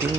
3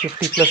50+